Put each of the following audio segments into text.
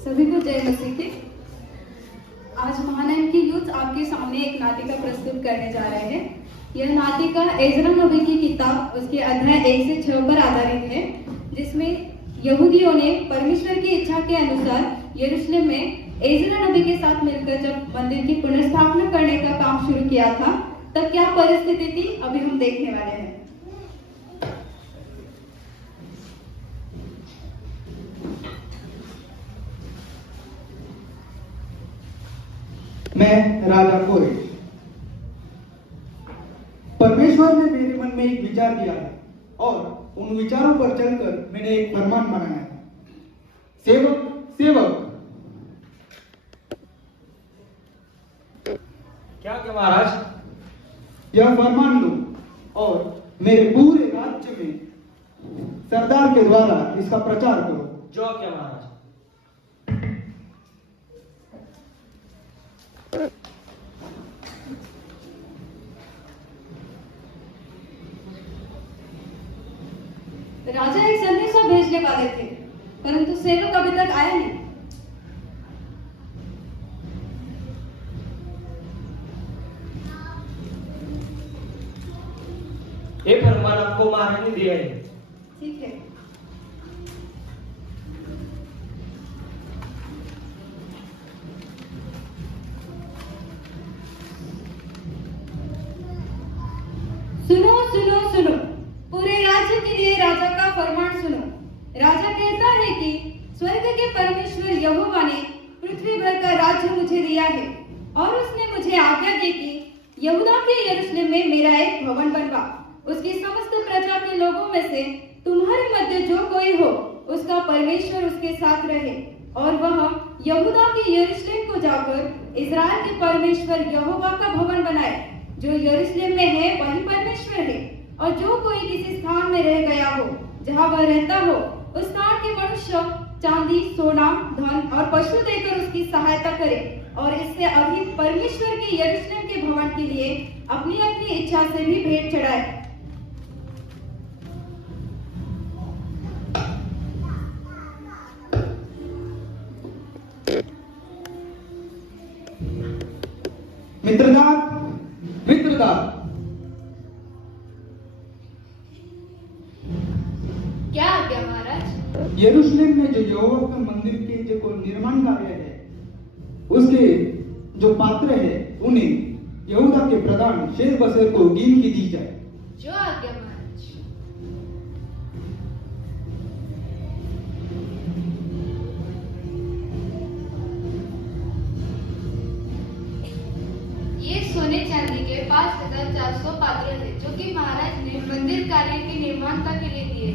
सभी को जय मसीह की। आज महानयन की यूथ आपके सामने एक नाटिका प्रस्तुत करने जा रहे हैं। यह नाटिका एजरा नबी की किताब उसके अध्याय 1 से 6 पर आधारित है, जिसमें यहूदियों ने परमेश्वर की इच्छा के अनुसार यरूशलेम में एजरा नबी के साथ मिलकर जब मंदिर की पुनर्स्थापना करने का काम शुरू किया था, तब क्या परिस्थिति थी, अभी हम देखने वाले हैं। मैं राजा कोरेश। परमेश्वर ने मेरे मन में एक विचार दिया है और उन विचारों पर चलकर मैंने एक फरमान बनाया है। सेवक सेवक। क्या क्या महाराज? यह फरमान लो और मेरे पूरे राज्य में सरदार के द्वारा इसका प्रचार करो। जो क्या महाराज? राजा एक संदेशा भेजने वाले थे, परंतु सेवक अभी तक आया नहीं। ये फरमान आपको महारानी दिया है। ठीक है। सुनो सुनो सुनो, पूरे राज्य के लिए राजा का फरमान सुनो। राजा कहता है कि स्वर्ग के परमेश्वर यहोवा ने पृथ्वी भर का राज्य मुझे दिया है और उसने मुझे आज्ञा दी कि यहूदा के यरूशलेम में मेरा एक भवन बनवा। उसकी समस्त प्रजा के लोगों में से तुम्हारे मध्य जो कोई हो, उसका परमेश्वर उसके साथ रहे और वह यहूदा के यरूशलेम को जाकर इस्राएल के परमेश्वर यहोवा का भवन बनाए। जो यरूशलेम में है वही परमेश्वर है, और जो कोई किसी स्थान में रह गया हो जहाँ वह रहता हो, उस स्थान के मनुष्य चांदी, सोना, धन और पशु देकर उसकी सहायता करे और इससे अधिक परमेश्वर के यरूशलेम के भवन के लिए अपनी अपनी इच्छा से भी भेंट चढ़ाए। मित्रदात मित्रदात। क्या आज्ञा महाराज? यरूशलेम में जो यहोवा का मंदिर के जो निर्माण कार्य है, उसके जो पात्र है, उन्हें यहूदा के प्रधान शेर बसेर को गिन की दी जाए। जो आज्ञा महाराज। ये सोने चांदी के 5400 पात्र है, जो कि महाराज ने मंदिर कार्य के निर्माणता के लिए दिए।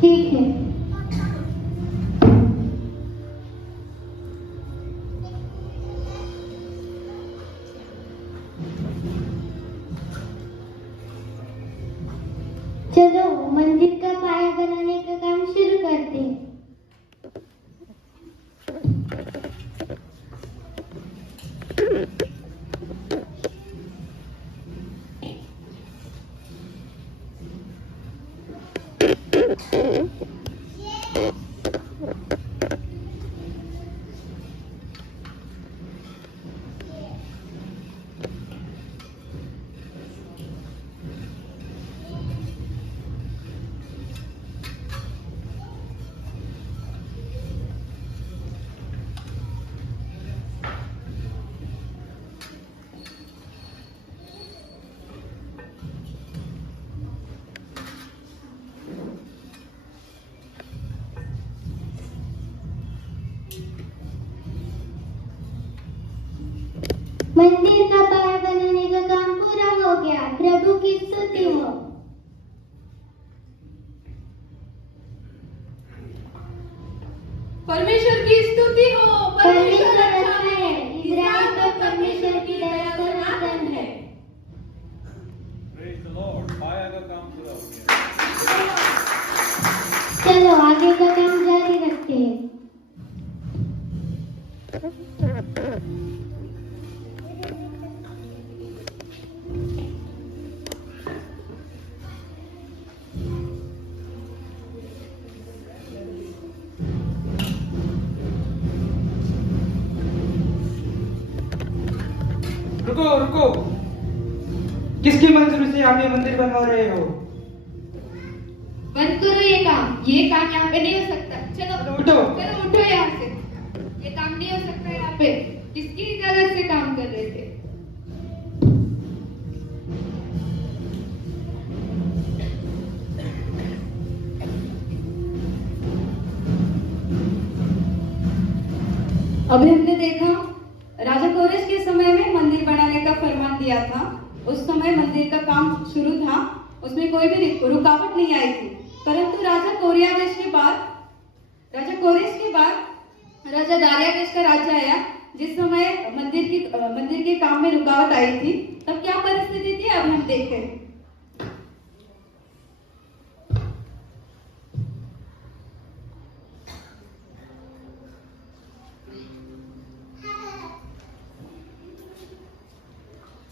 ठीक है। चलो मंदिर का पाया बनाने का काम शुरू करते हैं। मंदिर का पाया बनाने का काम पूरा हो गया। प्रभु की स्तुति हो। परमेश्वर की स्तुति हो। परमेश्वर अच्छा है। इस्राएल पर परमेश्वर की दया सनातन है। Praise the Lord. पाया का काम पूरा हो गया। चलो आगे का काम जारी रखते हैं। रुको रुको, किसकी मंजूरी से आप ये मंदिर बनवा रहे हो? बंद करो ये काम यहाँ पे नहीं हो सकता। चलो उठो। चलो उठो यहाँ से, ये काम नहीं हो सकता यहाँ पे। किसकी इजाजत से काम कर रहे थे? अभी हमने देखा राजा कोरेश के समय में मंदिर बनाने का फरमान दिया था। उस समय मंदिर का काम शुरू था, उसमें कोई भी रुकावट नहीं आई थी। परंतु राजा कोरेश के बाद राजा दारियावेश का राज्य आया, जिस समय मंदिर के काम में रुकावट आई थी, तब क्या परिस्थिति थी अब हम देखें।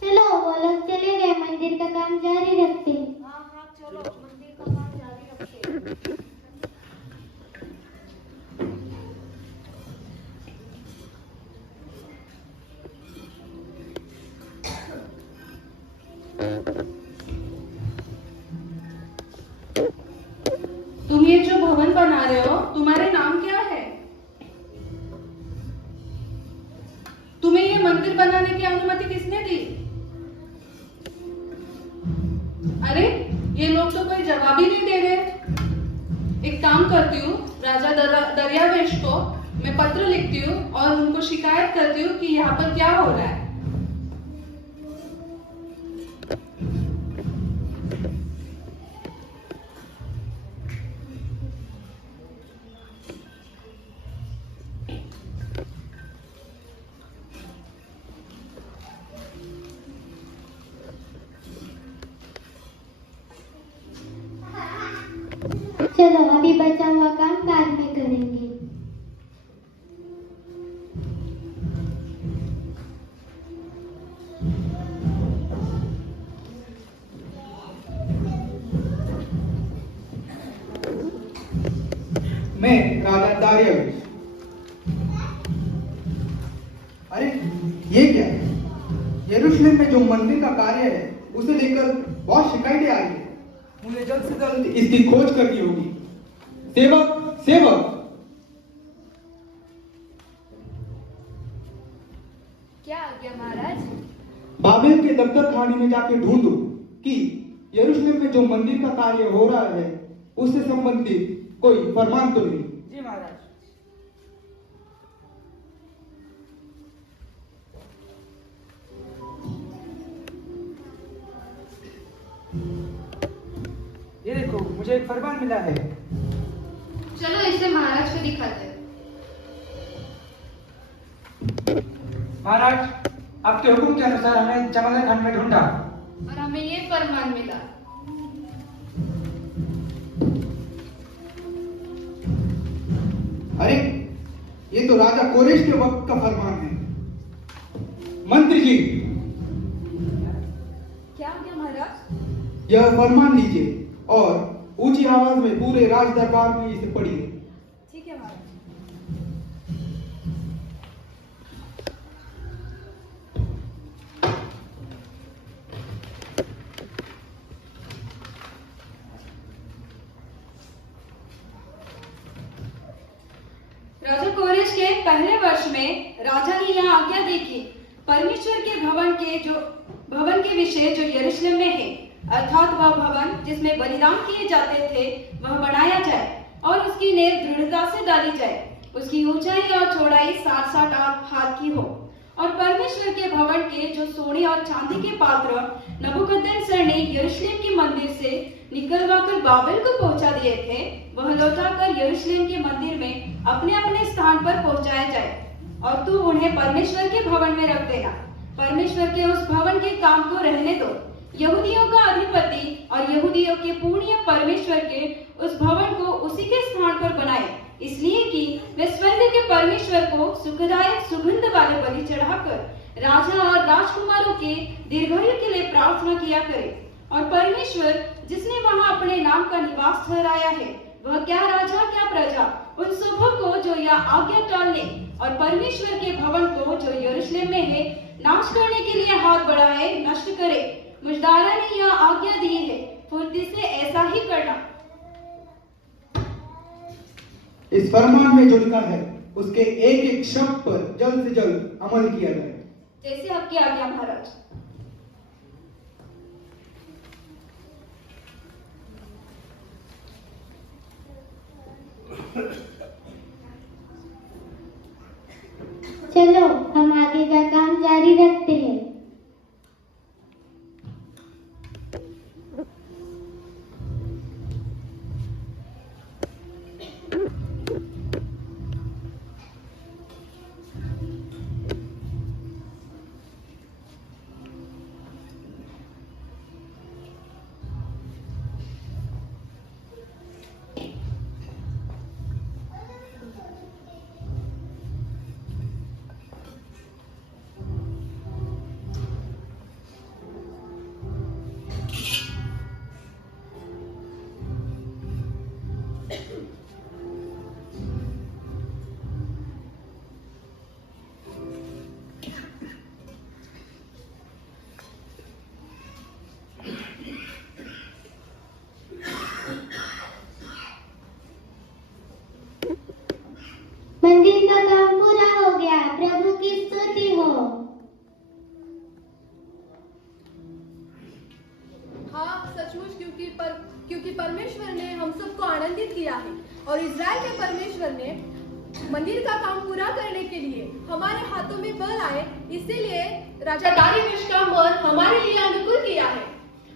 चलो वो लोग चले गए, मंदिर का काम जारी रखते हैं। चलो मंदिर का काम जारी रखते हैं। तुम ये जो भवन बना रहे हो, तुम्हारे नाम क्या है? तुम्हें ये मंदिर बनाने की अनुमति किसने दी? अरे ये लोग तो कोई जवाब ही नहीं दे रहे। एक काम करती हूँ, राजा दारियावेश को मैं पत्र लिखती हूँ और उनको शिकायत करती हूँ कि यहाँ पर क्या हो रहा है। चलो अभी बचा हुआ काम बाद में करेंगे। मैं राजा दारियावेश। अरे ये क्या है? यरूशलेम में जो मंदिर का कार्य है उसे लेकर बहुत शिकायतें आ रही है। मुझे जल्द से जल्द इसकी खोज करनी होगी। सेवक सेवक, क्या आज्ञा महाराज? बाबेल के दफ्तर खाने में जाके ढूंढो कि यरूशलेम में जो मंदिर का कार्य हो रहा है उससे संबंधित कोई फरमान तो नहीं। जी महाराज। ये देखो, मुझे एक फरमान मिला है। चलो इसे महाराज को दिखाते हैं। महाराज, आपके हुक्म के अनुसार हमें चमन खान में ढूंढा और हमें ये फरमान मिला। अरे ये तो राजा कोरेश के वक्त का फरमान है। मंत्री जी, क्या हो गया महाराज? यह फरमान लीजिए और ऊंची आवाज में पूरे राज दरबार में इसे पढ़िए। ठीक है महाराज। राजा कोरेश के पहले वर्ष में राजा ने यह आज्ञा दी कि परमेश्वर के भवन के विषय जो यरूशलेम में है, अर्थात वह भवन जिसमें बलिदान किए जाते थे, वह बनाया जाए और उसकी नींव दृढ़ता से डाली जाए। उसकी ऊंचाई और चौड़ाई 60 हाथ की हो। और परमेश्वर के भवन के जो सोने और चांदी के पात्र नबूकदनेस्सर ने यरूशलेम के मंदिर से निकलवाकर बाबेल को पहुंचा दिए थे, वह लौटाकर यरूशलेम के मंदिर में अपने अपने स्थान पर पहुंचाए जाए और तू उन्हें परमेश्वर के भवन में रख देना। परमेश्वर के उस भवन के काम को रहने दो। यहूदियों का अधिपति और यहूदियों के पुण्य परमेश्वर के उस भवन को उसी के स्थान पर बनाए, इसलिए कि वे स्वर्ग के परमेश्वर को सुखदायक सुगंध वाले बलि चढ़ाकर राजा और राजकुमारों के दीर्घायु के लिए प्रार्थना किया करे। और परमेश्वर जिसने वहां अपने नाम का निवास ठहराया है, वह क्या राजा क्या प्रजा उन सबों को जो यह आज्ञा टालने और परमेश्वर के भवन को जो यरूशलेम में है नाश करने के लिए हाथ बढ़ाए, नष्ट करे। मुजदारा ने यह आज्ञा दी है, फुर्ती से ऐसा ही करना। इस फरमान में जो लिखा है उसके एक एक शब्द पर जल्द से जल्द अमल किया जाए। जैसे आपकी आज्ञा महाराज। चलो हम आगे का काम जारी रखते हैं। मंदिर का काम पूरा हो गया, प्रभु की स्तुति हो। हाँ सचमुच, क्योंकि परमेश्वर ने हम सबको आनंदित किया है और इज़राइल के परमेश्वर ने मंदिर का काम पूरा करने के लिए हमारे हाथों में बल आए, इसीलिए राजा दारियुश का मन हमारे लिए अनुकूल किया है।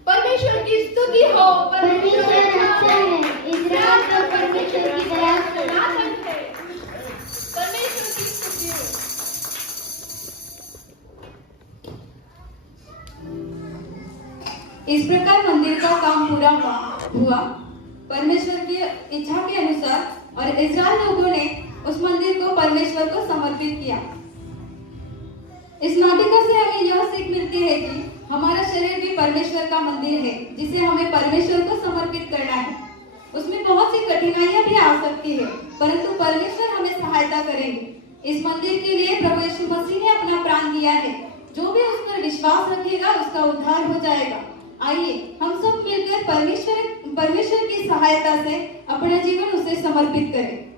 परमेश्वर की स्तुति हो। परमेश्वर अच्छा है, इज़राइल तो परमेश्वर की दया से सनातन है। परमेश्वर की स्तुति हो। इस प्रकार मंदिर का काम पूरा हुआ। परमेश्वर की इच्छा के अनुसार और इज़राइल लोगों ने उस मंदिर को परमेश्वर को समर्पित किया। इस नाटिका से हमें यह सीख मिलती है कि हमारा शरीर भी परमेश्वर का मंदिर है, जिसे हमें परमेश्वर को समर्पित करना है। उसमें बहुत सी कठिनाइयां भी आ सकती है, परंतु परमेश्वर हमें सहायता करेंगे। इस मंदिर के लिए प्रभु यीशु मसीह ने अपना प्राण दिया है। जो भी उस पर विश्वास रखेगा उसका उद्धार हो जाएगा। आइए हम सब मिलकर परमेश्वर की सहायता से अपना जीवन उसे समर्पित करें।